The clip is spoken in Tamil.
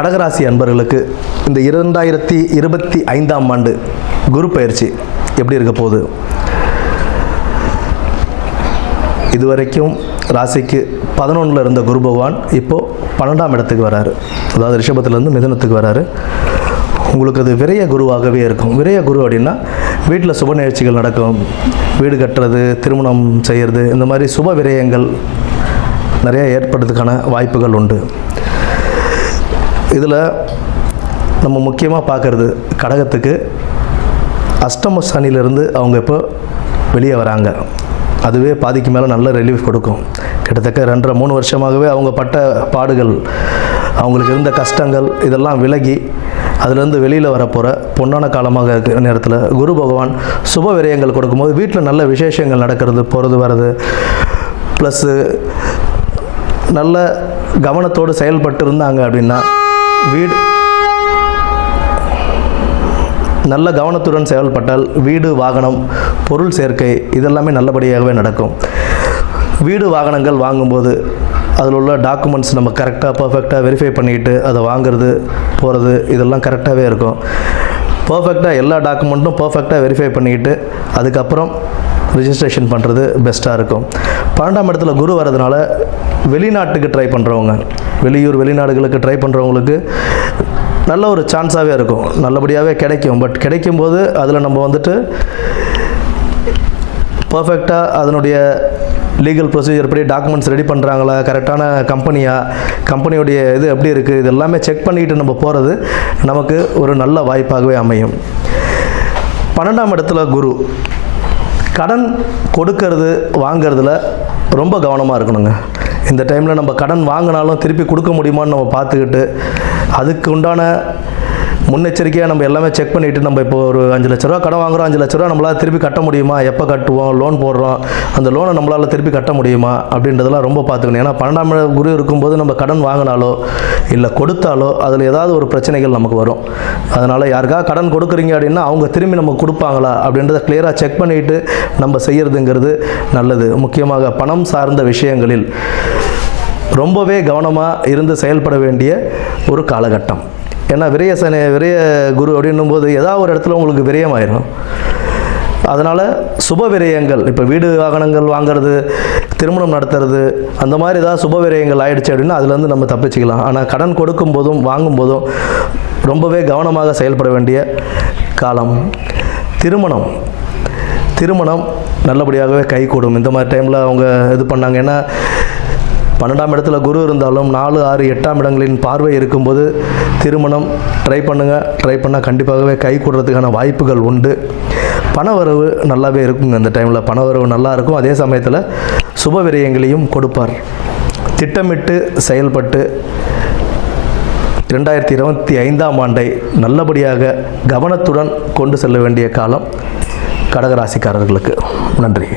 கடகராசி அன்பர்களுக்கு இந்த 2025ஆம் ஆண்டு குரு பயிற்சி எப்படி இருக்க போகுது? இதுவரைக்கும் ராசிக்கு 11ல் இருந்த குரு பகவான் இப்போது 12ஆம் இடத்துக்கு வராரு. அதாவது ரிஷபத்திலேருந்து மிதுனத்துக்கு வராரு. உங்களுக்கு அது விரய குருவாகவே இருக்கும். விரய குரு அப்படின்னா வீட்டில் சுப நிகழ்ச்சிகள் நடக்கும், வீடு கட்டுறது, திருமணம் செய்கிறது, இந்த மாதிரி சுப விரயங்கள் நிறையா ஏற்படுறதுக்கான வாய்ப்புகள் உண்டு. இதில் நம்ம முக்கியமாக பார்க்குறது கடகத்துக்கு அஷ்டம சனியிலிருந்து அவங்க இப்போ வெளியே வராங்க. அதுவே பாதிக்கு மேலே நல்ல ரிலீஃப் கொடுக்கும். கிட்டத்தட்ட 2.5-3 வருஷமாகவே அவங்க பட்ட பாடுகள், அவங்களுக்கு இருந்த கஷ்டங்கள் இதெல்லாம் விலகி அதுலேருந்து வெளியில் வரப்போகிற பொன்னான காலமாக இருக்கிற நேரத்தில் குரு பகவான் சுப விரயங்கள் கொடுக்கும்போது வீட்டில் நல்ல விசேஷங்கள் நடக்கிறது, போகிறது வர்றது, ப்ளஸ்ஸு நல்ல கவனத்தோடு செயல்பட்டு இருந்தாங்க அப்படின்னா வீடு நல்ல கவனத்துடன் செயல்பட்டால் வீடு, வாகனம், பொருள் சேர்க்கை இதெல்லாமே நல்லபடியாகவே நடக்கும். வீடு வாகனங்கள் வாங்கும்போது அதில் உள்ள டாக்குமெண்ட்ஸ் நம்ம கரெக்டாக பர்ஃபெக்டாக வெரிஃபை பண்ணிக்கிட்டு அதை வாங்குறது போகிறது இதெல்லாம் கரெக்டாகவே இருக்கும். பர்ஃபெக்டாக எல்லா டாக்குமெண்ட்டும் பர்ஃபெக்டாக வெரிஃபை பண்ணிக்கிட்டு அதுக்கப்புறம் ரிஜிஸ்ட்ரேஷன் பண்ணுறது பெஸ்ட்டாக இருக்கும். 12ஆம் இடத்துல குரு வரதுனால வெளிநாட்டுக்கு ட்ரை பண்ணுறவங்க, வெளியூர் வெளிநாடுகளுக்கு ட்ரை பண்ணுறவங்களுக்கு நல்ல ஒரு சான்ஸாகவே இருக்கும், நல்லபடியாகவே கிடைக்கும். பட் கிடைக்கும்போது அதில் நம்ம வந்துட்டு பர்ஃபெக்டாக அதனுடைய லீகல் ப்ரொசீஜர் படி டாக்குமெண்ட்ஸ் ரெடி பண்ணுறாங்களா, கரெக்டான கம்பெனியோடைய இது எப்படி இருக்குது, இது எல்லாமே செக் பண்ணிக்கிட்டு நம்ம போகிறது நமக்கு ஒரு நல்ல வாய்ப்பாகவே அமையும். 12ஆம் இடத்துல குரு கடன் கொடுக்கறது வாங்கிறதுல ரொம்ப கவனமாக இருக்கணுங்க. இந்த டைமில் நம்ம கடன் வாங்கினாலும் திருப்பி கொடுக்க முடியுமான்னு நம்ம பார்த்துக்கிட்டு அதுக்கு உண்டான முன்னெச்சரிக்கையாக நம்ம எல்லாமே செக் பண்ணிவிட்டு, நம்ம இப்போ ஒரு 5 லட்ச ரூபா கடன் வாங்குகிறோம், 5 லட்ச ரூபா நம்மளால் திருப்பி கட்ட முடியுமா, எப்போ கட்டுவோம், லோன் போடுறோம், அந்த லோனை நம்மளால் திருப்பி கட்ட முடியுமா அப்படின்றதெல்லாம் ரொம்ப பார்த்துக்கணும். ஏன்னா 12ஆம் இட குரு இருக்கும்போது நம்ம கடன் வாங்கினாலோ இல்லை கொடுத்தாலோ அதில் ஏதாவது ஒரு பிரச்சனைகள் நமக்கு வரும். அதனால் யாருக்காக கடன் கொடுக்குறீங்க அப்படின்னா அவங்க திரும்பி நம்ம கொடுப்பாங்களா அப்படின்றத கிளியராக செக் பண்ணிவிட்டு நம்ம செய்கிறதுங்கிறது நல்லது. முக்கியமாக பணம் சார்ந்த விஷயங்களில் ரொம்பவே கவனமாக இருந்து செயல்பட வேண்டிய ஒரு காலகட்டம். ஏன்னா விரய குரு அப்படின்னும் போது ஏதாவது ஒரு இடத்துல உங்களுக்கு விரயமாயிடும். அதனால் சுப விரயங்கள், இப்போ வீடு வாகனங்கள் வாங்கிறது, திருமணம் நடத்துறது, அந்த மாதிரி ஏதாவது சுப விரயங்கள் ஆகிடுச்சு அப்படின்னா அதுலேருந்து நம்ம தப்பிச்சிக்கலாம். ஆனால் கடன் கொடுக்கும் போதும் வாங்கும் போதும் ரொம்பவே கவனமாக செயல்பட வேண்டிய காலம். திருமணம் நல்லபடியாகவே கைகூடும். இந்த மாதிரி டைமில் அவங்க இது பண்ணாங்க. ஏன்னா 12ஆம் இடத்துல குரு இருந்தாலும் 4, 6, 8ஆம் இடங்களின் பார்வை இருக்கும்போது திருமணம் ட்ரை பண்ணால் கண்டிப்பாகவே கை கூடுறதுக்கான வாய்ப்புகள் உண்டு. பணவரவு நல்லாவே இருக்குங்க. அந்த டைமில் பணவரவு நல்லா இருக்கும். அதே சமயத்தில் சுப விரயங்களையும் கொடுப்பார். திட்டமிட்டு செயல்பட்டு 2025ஆம் ஆண்டை நல்லபடியாக கவனத்துடன் கொண்டு செல்ல வேண்டிய காலம் கடகராசிக்காரர்களுக்கு. நன்றி.